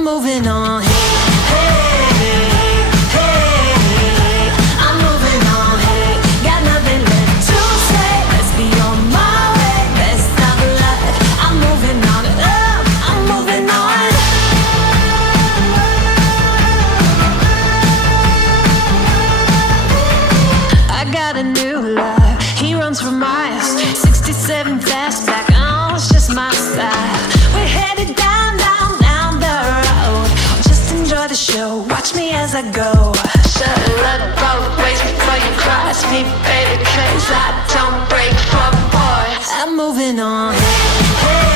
I'm moving on. Hey, hey, I'm moving on. Hey, got nothing left to say. Let's be on my way. Best of luck. I'm moving on. I'm moving on. I got a new love. He runs for miles. 67 fastback. Oh, it's just my style. We're headed down, down, down the road. Just enjoy the show. Watch me as I go. Should've looked both ways before you cross me, baby, 'cause I don't break for boys. I'm moving on. Hey,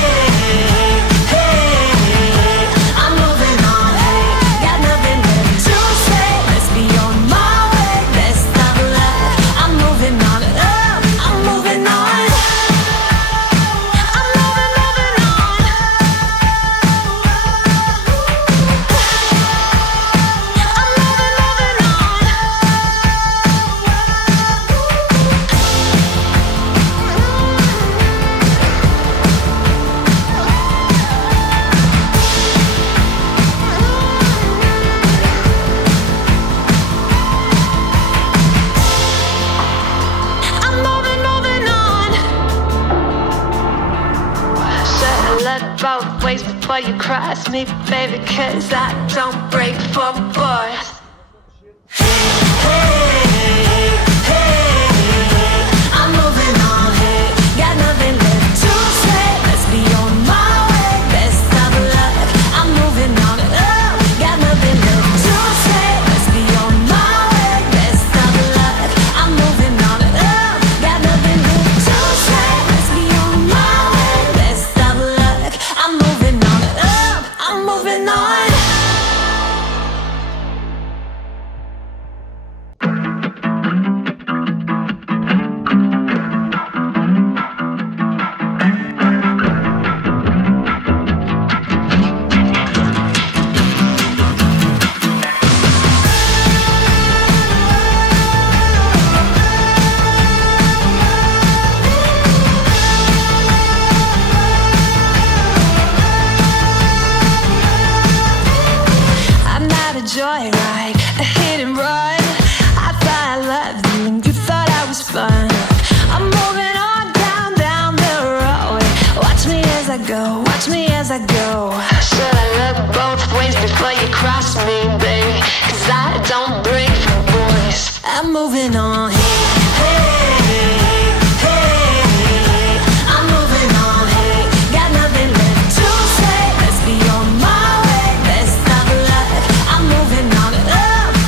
hey, I'm moving on. Hey, got nothing left to say. Let's be on my way. Best of luck. I'm moving on. I'm moving on. I'm moving, moving on. I'm moving, moving on. I'm moving, moving on. Should've looked both ways before you cross me, baby, 'cause I don't break for boys. Hey, hey, I'm moving on. Hey, got nothing left to say. Let's be on my way. Best of luck. I'm moving on. Got nothing left to say. Let's be on my way. Best of luck. I'm moving on. Got nothing left to say. Let's be on my way. Best of luck. I'm moving on. I'm moving on. I'm not a joyride, a hit and run. I thought I loved you and you thought I was fun. I'm moving on down, down the road. Watch me as I go, watch me as I go. Should I look both ways before you cross me, baby? 'Cause I don't break for boys. I'm moving on. Hey, hey, I'm moving on. Hey, got nothing left to say. Let's be on my way. Best of luck. I'm moving on.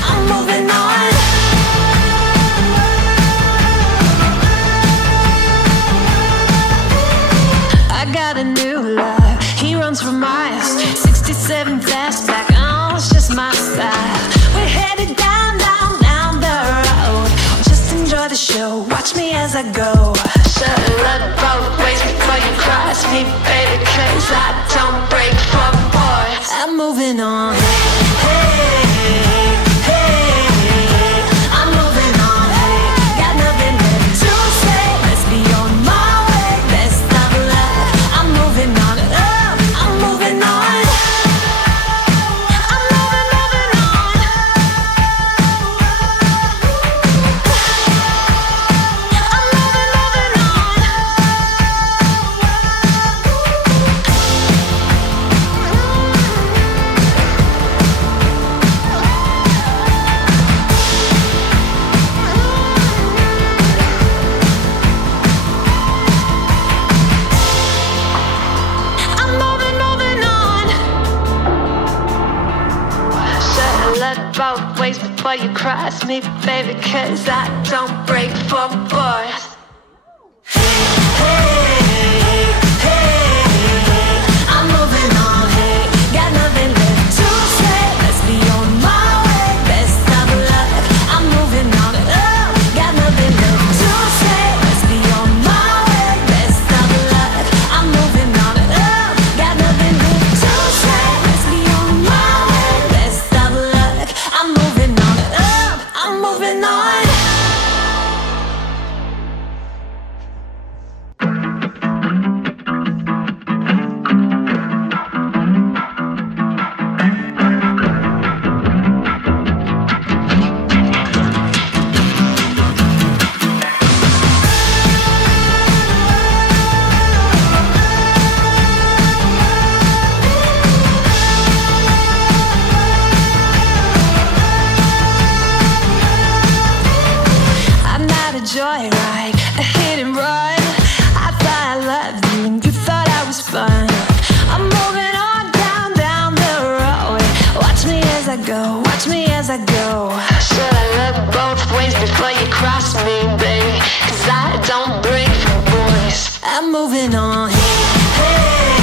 I'm moving on. I got a new love. He runs for miles. 67 fastback. Oh, it's just my style. We're headed down, down, down the road. Just enjoy the show. Watch me as I go. Should've looked both ways before you cross me, baby, 'cause I don't break for boys. I'm moving on. Hey, hey, I'm moving on. Hey, got nothing left to say. Let's be on my way. Best of luck. I'm moving on. I'm moving on. I'm moving, moving on. I'm moving, moving on. I'm moving, moving on. Should've looked both ways before you cross me, baby, 'cause I don't break for boys. Hey, hey, I'm moving on. Hey, got nothing left to say. Let's be on my way. Best of luck. I'm moving on. Got nothing left to say. Let's be on my way. Best of luck. I'm moving on. Got nothing left to say. Let's be on my way. Best of luck. I'm moving on. I'm moving on. go. Watch me as I go. Should I look both ways before you cross me, babe? 'Cause I don't break for boys. I'm moving on. Hey, hey.